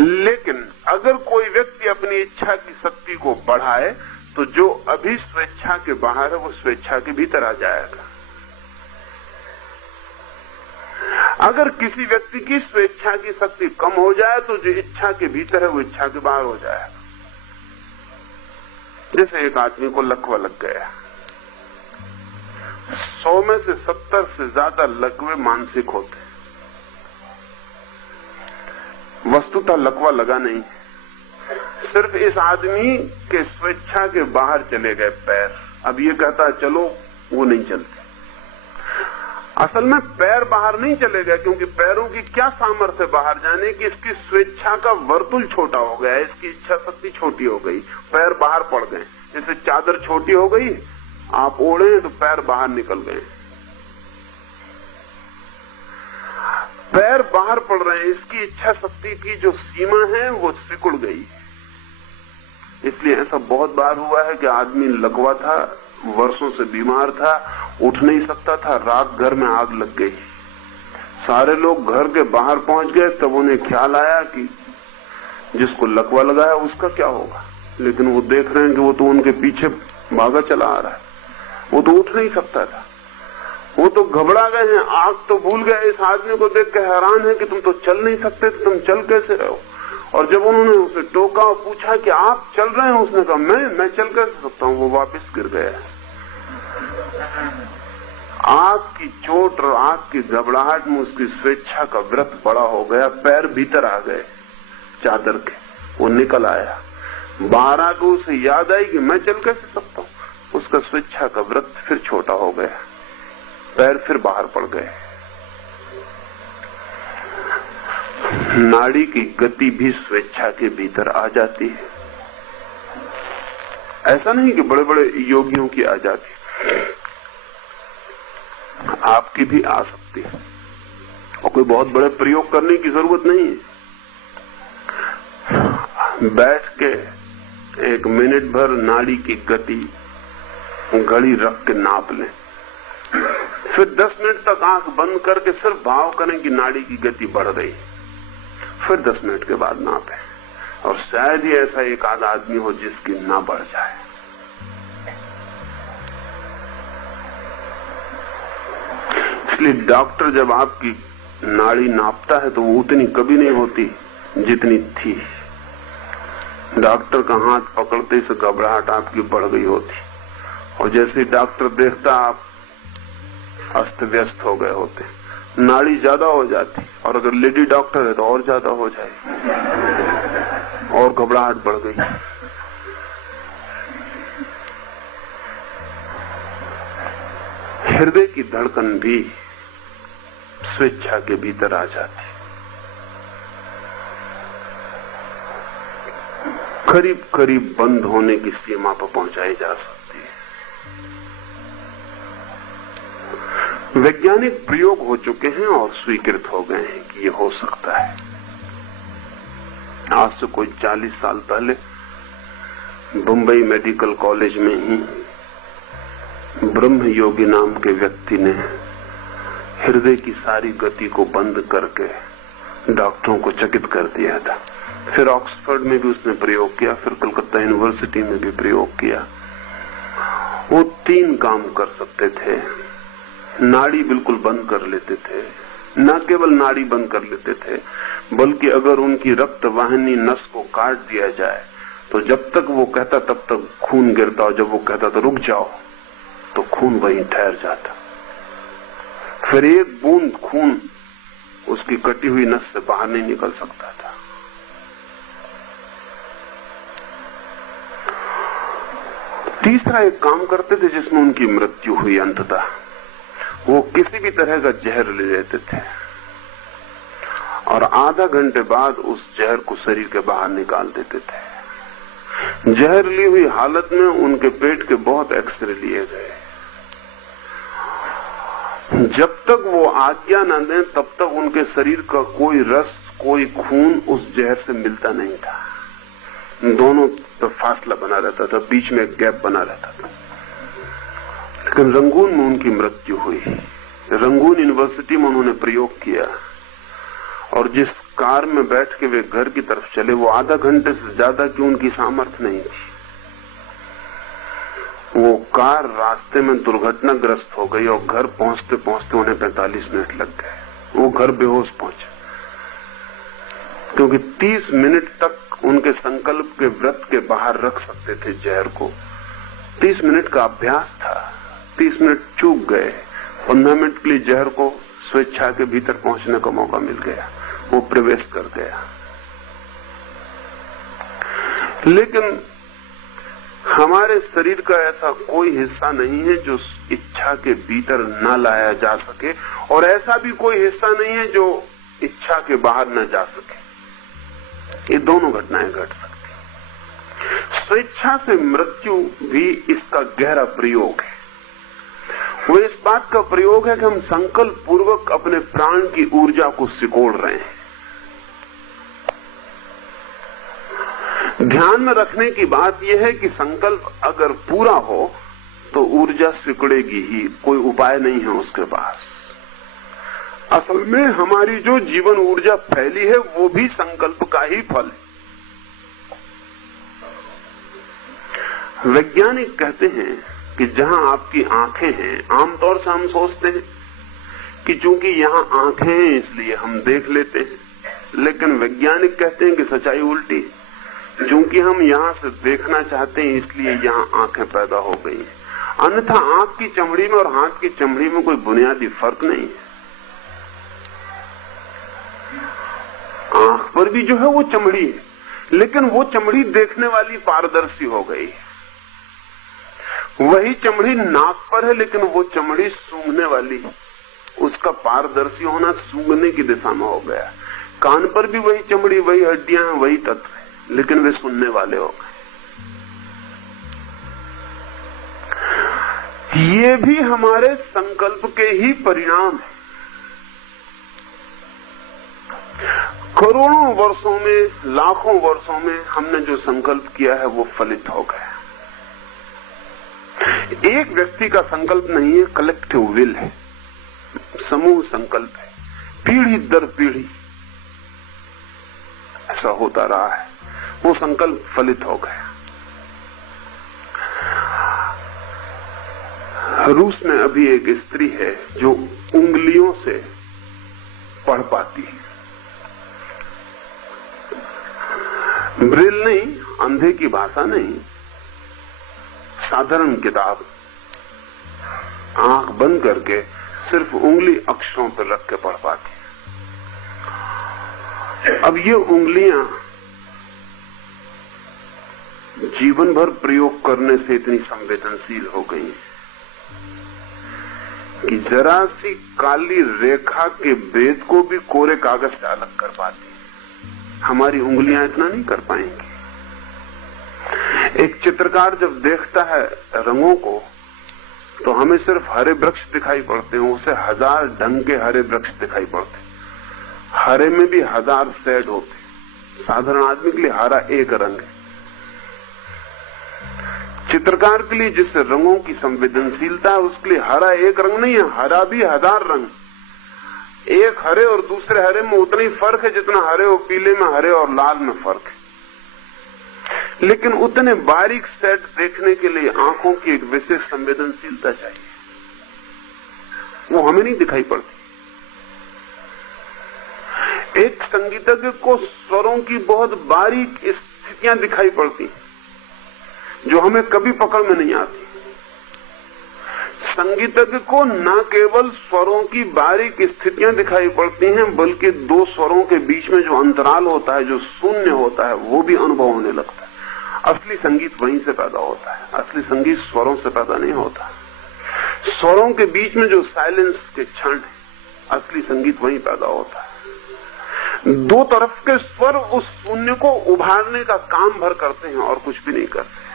लेकिन अगर कोई व्यक्ति अपनी इच्छा की शक्ति को बढ़ाए तो जो अभी स्वेच्छा के बाहर है वो स्वेच्छा के भीतर आ जाएगा। अगर किसी व्यक्ति की स्वेच्छा की शक्ति कम हो जाए तो जो इच्छा के भीतर है वो इच्छा के बाहर हो जाएगा। जैसे एक आदमी को लकवा लग गया, 100 में से 70 से ज्यादा लकवे मानसिक होते हैं। वस्तुतः लकवा लगा नहीं, सिर्फ इस आदमी के स्वेच्छा के बाहर चले गए पैर। अब ये कहता है चलो, वो नहीं चलते। असल में पैर बाहर नहीं चले गए, क्योंकि पैरों की क्या सामर्थ्य बाहर जाने की, इसकी स्वेच्छा का वर्तुल छोटा हो गया, इसकी इच्छा शक्ति छोटी हो गई, पैर बाहर पड़ गए। जैसे चादर छोटी हो गई, आप ओढ़े तो पैर बाहर निकल गए, पैर बाहर पड़ रहे हैं। इसकी इच्छा शक्ति की जो सीमा है वो सिकुड़ गई। इसलिए ऐसा बहुत बार हुआ है कि आदमी लकवा था, वर्षों से बीमार था, उठ नहीं सकता था, रात घर में आग लग गई। सारे लोग घर के बाहर पहुंच गए, तब उन्हें ख्याल आया कि जिसको लकवा लगा है उसका क्या होगा। लेकिन वो देख रहे हैं कि वो तो उनके पीछे भागा चला आ रहा है, वो तो उठ नहीं सकता था, वो तो घबरा गए हैं, आग तो भूल गए। इस आदमी को देख के हैरान है कि तुम तो चल नहीं सकते, तुम चल कैसे रहे हो। और जब उन्होंने उसे टोका और पूछा कि आप चल रहे हैं, उसने कहा मैं चल कैसे सकता हूं। वो वापस गिर गया। आग की चोट और आग की घबराहट में उसकी स्वेच्छा का व्रत बड़ा हो गया, पैर भीतर आ गए चादर के, वो निकल आया। बाहर आके उसे याद आई कि मैं चल कैसे सकता हूं। उसका स्वेच्छा का व्रत फिर छोटा हो गया, पैर फिर बाहर पड़ गए। नाड़ी की गति भी स्वेच्छा के भीतर आ जाती है। ऐसा नहीं कि बड़े बड़े योगियों की आ जाती, आपकी भी आ सकती है, और कोई बहुत बड़े प्रयोग करने की जरूरत नहीं है। बैठ के 1 मिनट भर नाड़ी की गति घड़ी रख के नाप लें, फिर 10 मिनट तक आंख बंद करके सिर्फ भाव करें कि नाड़ी की गति बढ़ गई, फिर 10 मिनट के बाद नापें, और शायद ही ऐसा एक आधा आदमी हो जिसकी ना बढ़ जाए। इसलिए डॉक्टर जब आपकी नाड़ी नापता है तो वो उतनी कभी नहीं होती जितनी थी। डॉक्टर का हाथ पकड़ते से घबराहट आपकी बढ़ गई होती, और जैसे डॉक्टर देखता आप अस्त व्यस्त हो गए होते, नाड़ी ज्यादा हो जाती, और अगर लेडी डॉक्टर है तो और ज्यादा हो जाए, और घबराहट बढ़ गई। हृदय की धड़कन भी स्वेच्छा के भीतर आ जाती, करीब करीब बंद होने की सीमा पर पहुंचाई जा सकती है। वैज्ञानिक प्रयोग हो चुके हैं और स्वीकृत हो गए हैं कि ये हो सकता है। आज से कोई 40 साल पहले बंबई मेडिकल कॉलेज में ही ब्रह्म योगी नाम के व्यक्ति ने हृदय की सारी गति को बंद करके डॉक्टरों को चकित कर दिया था। फिर ऑक्सफोर्ड में भी उसने प्रयोग किया, फिर कलकत्ता यूनिवर्सिटी में भी प्रयोग किया। वो 3 काम कर सकते थे। नाड़ी बिल्कुल बंद कर लेते थे, न केवल नाड़ी बंद कर लेते थे, बल्कि अगर उनकी रक्त वाहिनी नस को काट दिया जाए तो जब तक वो कहता तब तक खून गिरता, और जब वो कहता तो रुक जाओ तो खून वहीं ठहर जाता। फिर एक बूंद खून उसकी कटी हुई नस से बाहर नहीं निकल सकता था। तीसरा एक काम करते थे जिसमें उनकी मृत्यु हुई अंततः। वो किसी भी तरह का जहर ले लेते थे और आधा घंटे बाद उस जहर को शरीर के बाहर निकाल देते थे। जहर ली हुई हालत में उनके पेट के बहुत एक्सरे लिए गए। जब तक वो आज्ञा न दें तब तक उनके शरीर का कोई रस, कोई खून उस जहर से मिलता नहीं था। दोनों तो फासला बना रहता था, बीच में एक गैप बना रहता था। लेकिन रंगून में उनकी मृत्यु हुई। रंगून यूनिवर्सिटी में उन्होंने प्रयोग किया और जिस कार में बैठ के वे घर की तरफ चले, वो आधा घंटे से ज्यादा की उनकी सामर्थ्य नहीं थी। वो कार रास्ते में दुर्घटनाग्रस्त हो गई और घर पहुंचते पहुंचते उन्हें 45 मिनट लग गए। वो घर बेहोश पहुंचे, क्योंकि 30 मिनट तक उनके संकल्प के व्रत के बाहर रख सकते थे जहर को। 30 मिनट का अभ्यास था, 30 मिनट चूक गए। 15 मिनट के लिए जहर को स्वेच्छा के भीतर पहुंचने का मौका मिल गया, वो प्रवेश कर गया। लेकिन हमारे शरीर का ऐसा कोई हिस्सा नहीं है जो इच्छा के भीतर न लाया जा सके, और ऐसा भी कोई हिस्सा नहीं है जो इच्छा के बाहर न जा सके। ये दोनों घटनाएं घट सकती। स्वेच्छा से मृत्यु भी इसका गहरा प्रयोग है। वो इस बात का प्रयोग है कि हम संकल्प पूर्वक अपने प्राण की ऊर्जा को सिकोड़ रहे हैं। ध्यान में रखने की बात यह है कि संकल्प अगर पूरा हो तो ऊर्जा सिकुड़ेगी ही, कोई उपाय नहीं है उसके पास। असल में हमारी जो जीवन ऊर्जा फैली है वो भी संकल्प का ही फल है। वैज्ञानिक कहते हैं कि जहां आपकी आंखें हैं, आमतौर से हम सोचते हैं कि चूंकि यहां आंखें हैं इसलिए हम देख लेते हैं, लेकिन वैज्ञानिक कहते हैं कि सच्चाई उल्टी है। क्योंकि हम यहां से देखना चाहते हैं इसलिए यहां आंखें पैदा हो गई हैं। अन्यथा आंख की चमड़ी में और हाथ की चमड़ी में कोई बुनियादी फर्क नहीं है। आंख पर भी जो है वो चमड़ी है, लेकिन वो चमड़ी देखने वाली पारदर्शी हो गई है। वही चमड़ी नाक पर है, लेकिन वो चमड़ी सूंघने वाली, उसका पारदर्शी होना सूंघने की दिशा में हो गया। कान पर भी वही चमड़ी, वही हड्डियां हैं, वही तत्व, लेकिन वे सुनने वाले हो गए। ये भी हमारे संकल्प के ही परिणाम है। करोड़ों वर्षों में, लाखों वर्षों में हमने जो संकल्प किया है वो फलित हो गया। एक व्यक्ति का संकल्प नहीं है, कलेक्टिव विल है, समूह संकल्प है। पीढ़ी दर पीढ़ी ऐसा होता रहा है, वो संकल्प फलित हो गया। रूस में अभी एक स्त्री है जो उंगलियों से पढ़ पाती है। ब्रेल नहीं, अंधे की भाषा नहीं, साधारण किताब आंख बंद करके सिर्फ उंगली अक्षरों पर रख के पढ़ पाती है। अब ये उंगलियां जीवन भर प्रयोग करने से इतनी संवेदनशील हो गई हैं कि जरा सी काली रेखा के भेद को भी कोरे कागज से अलग कर पाती है। हमारी उंगलियां इतना नहीं कर पाएंगी। एक चित्रकार जब देखता है रंगों को तो हमें सिर्फ हरे वृक्ष दिखाई पड़ते हैं, उसे 1000 ढंग के हरे वृक्ष दिखाई पड़ते। हरे में भी 1000 शेड होते। साधारण आदमी के लिए हरा एक रंग है। चित्रकार के लिए जिससे रंगों की संवेदनशीलता है उसके लिए हरा एक रंग नहीं है, हरा भी 1000 रंग। एक हरे और दूसरे हरे में उतना ही फर्क है जितना हरे और पीले में, हरे और लाल में फर्क है। लेकिन उतने बारीक सेट देखने के लिए आंखों की एक विशेष संवेदनशीलता चाहिए, वो हमें नहीं दिखाई पड़ती। एक संगीतज्ञ को स्वरों की बहुत बारीक स्थितियां दिखाई पड़ती जो हमें कभी पकड़ में नहीं आती। संगीतज्ञ को न केवल स्वरों की बारीक स्थितियां दिखाई पड़ती हैं, बल्कि दो स्वरों के बीच में जो अंतराल होता है, जो शून्य होता है, वो भी अनुभव होने लगता है। असली संगीत वहीं से पैदा होता है। असली संगीत स्वरों से पैदा नहीं होता। स्वरों के बीच में जो साइलेंस के क्षण है, असली संगीत वहीं पैदा होता है। दो तरफ के स्वर उस शून्य को उभारने का काम भर करते हैं और कुछ भी नहीं करते।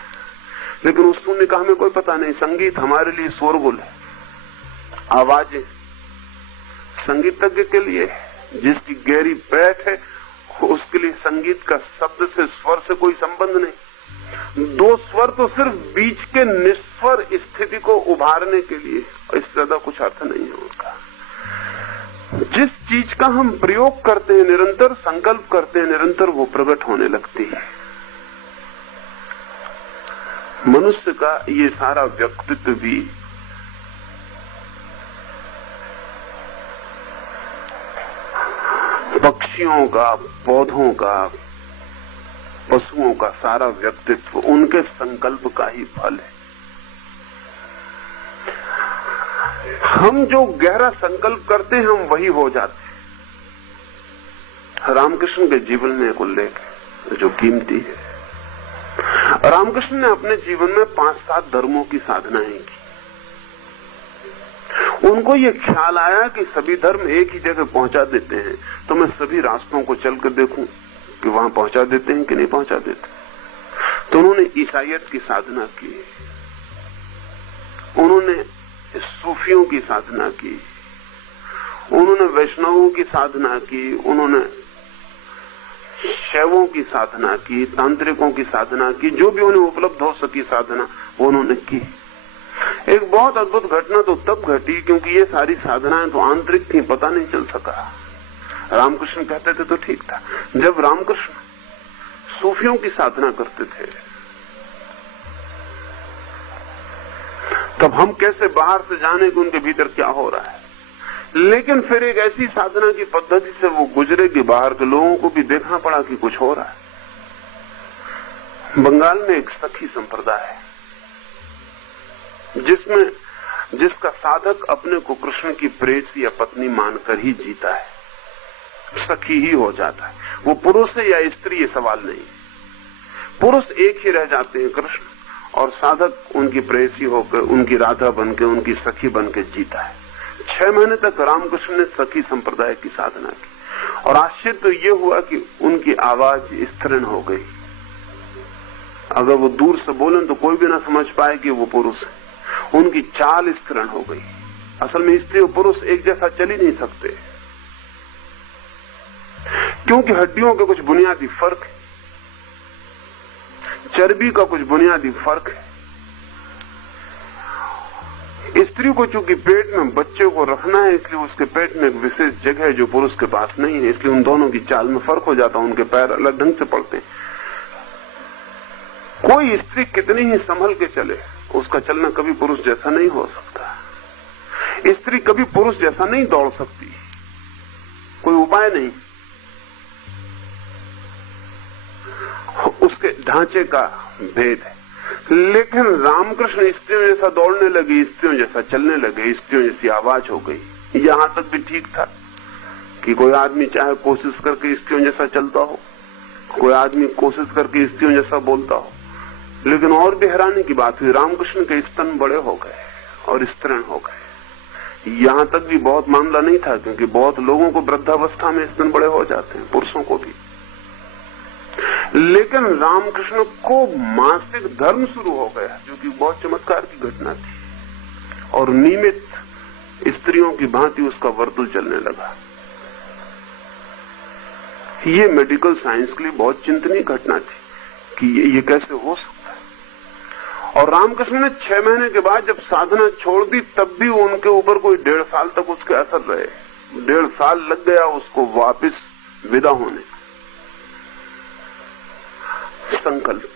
लेकिन उस शून्य का हमें कोई पता नहीं। संगीत हमारे लिए शोरगुल है, आवाजें। संगीतज्ञ के लिए जिसकी गहरी बैठ है, उसके लिए संगीत का शब्द से, स्वर से कोई संबंध नहीं। दो स्वर तो सिर्फ बीच के निस्वर स्थिति को उभारने के लिए, इससे ज्यादा कुछ अर्थ नहीं है उनका। जिस चीज का हम प्रयोग करते हैं, निरंतर संकल्प करते हैं, निरंतर वो प्रकट होने लगती है। मनुष्य का ये सारा व्यक्तित्व भी पक्षियों का, पौधों का, पशुओं का सारा व्यक्तित्व उनके संकल्प का ही फल है। हम जो गहरा संकल्प करते हैं, हम वही हो जाते हैं। रामकृष्ण के जीवन में एक उल्लेख है जो कीमती है। रामकृष्ण ने अपने जीवन में 5-7 धर्मों की साधनाएं की। उनको ये ख्याल आया कि सभी धर्म एक ही जगह पहुंचा देते हैं, तो मैं सभी रास्तों को चल कर देखूं कि वहां पहुंचा देते हैं कि नहीं पहुंचा देते। तो उन्होंने ईसाईयत की साधना की, उन्होंने सूफियों की साधना की, उन्होंने वैष्णवों की साधना की, उन्होंने शैवों की साधना की, तांत्रिकों की साधना की, जो भी उन्हें उपलब्ध हो सकी साधना वो उन्होंने की। एक बहुत अद्भुत घटना तो तब घटी क्योंकि ये सारी साधनाएं तो आंतरिक थी, पता नहीं चल सका। रामकृष्ण कहते थे तो ठीक था। जब रामकृष्ण सूफियों की साधना करते थे, तब हम कैसे बाहर से जाने कि उनके भीतर क्या हो रहा है। लेकिन फिर एक ऐसी साधना की पद्धति से वो गुजरे कि बाहर के लोगों को भी देखना पड़ा कि कुछ हो रहा है। बंगाल में एक सखी संप्रदाय है जिसका साधक अपने को कृष्ण की प्रेयसी या पत्नी मानकर ही जीता है, सखी ही हो जाता है। वो पुरुष है या स्त्री ये सवाल नहीं, पुरुष एक ही रह जाते हैं कृष्ण, और साधक उनकी प्रेयसी होकर, उनकी राधा बनके, उनकी सखी बनके जीता है। 6 महीने तक रामकृष्ण ने सखी संप्रदाय की साधना की, और आश्चर्य तो ये हुआ कि उनकी आवाज स्त्रीण हो गई। अगर वो दूर से बोले तो कोई भी ना समझ पाए कि वो पुरुष है। उनकी चाल स्त्रीण हो गई। असल में स्त्री और पुरुष एक जैसा चल ही नहीं सकते, क्योंकि हड्डियों के कुछ बुनियादी फर्क है, चर्बी का कुछ बुनियादी फर्क है। स्त्री को चूंकि पेट में बच्चे को रखना है, इसलिए उसके पेट में एक विशेष जगह है जो पुरुष के पास नहीं है, इसलिए उन दोनों की चाल में फर्क हो जाता है, उनके पैर अलग ढंग से पड़ते हैं। कोई स्त्री कितनी ही संभल के चले, उसका चलना कभी पुरुष जैसा नहीं हो सकता। स्त्री कभी पुरुष जैसा नहीं दौड़ सकती, कोई उपाय नहीं, उसके ढांचे का भेद है। लेकिन रामकृष्ण स्त्रियों जैसा दौड़ने लगे, स्त्रियों जैसा चलने लगे, स्त्रियों जैसी आवाज हो गई। यहां तक भी ठीक था कि कोई आदमी चाहे कोशिश करके स्त्रियों जैसा चलता हो, कोई आदमी कोशिश करके स्त्रियों जैसा बोलता हो, लेकिन और भी हैरानी की बात हुई, रामकृष्ण के स्तन बड़े हो गए और स्त्रीण हो गए। यहां तक भी बहुत मामला नहीं था, क्योंकि बहुत लोगों को वृद्धावस्था में स्तन बड़े हो जाते हैं, पुरुषों को भी। लेकिन रामकृष्ण को मासिक धर्म शुरू हो गया, जो कि बहुत चमत्कार की घटना थी, और नियमित स्त्रियों की भांति उसका वर्तुल चलने लगा। ये मेडिकल साइंस के लिए बहुत चिंतनीय घटना थी कि ये कैसे हो सकता है। और रामकृष्ण ने 6 महीने के बाद जब साधना छोड़ दी, तब भी उनके ऊपर कोई 1.5 साल तक उसके असर रहे। 1.5 साल लग गया उसको वापस विदा होने। संकल्प,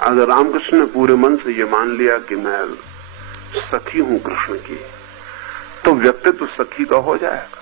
अगर रामकृष्ण ने पूरे मन से ये मान लिया कि मैं सखी हूं कृष्ण की, तो व्यक्तित्व सखी का हो जाएगा।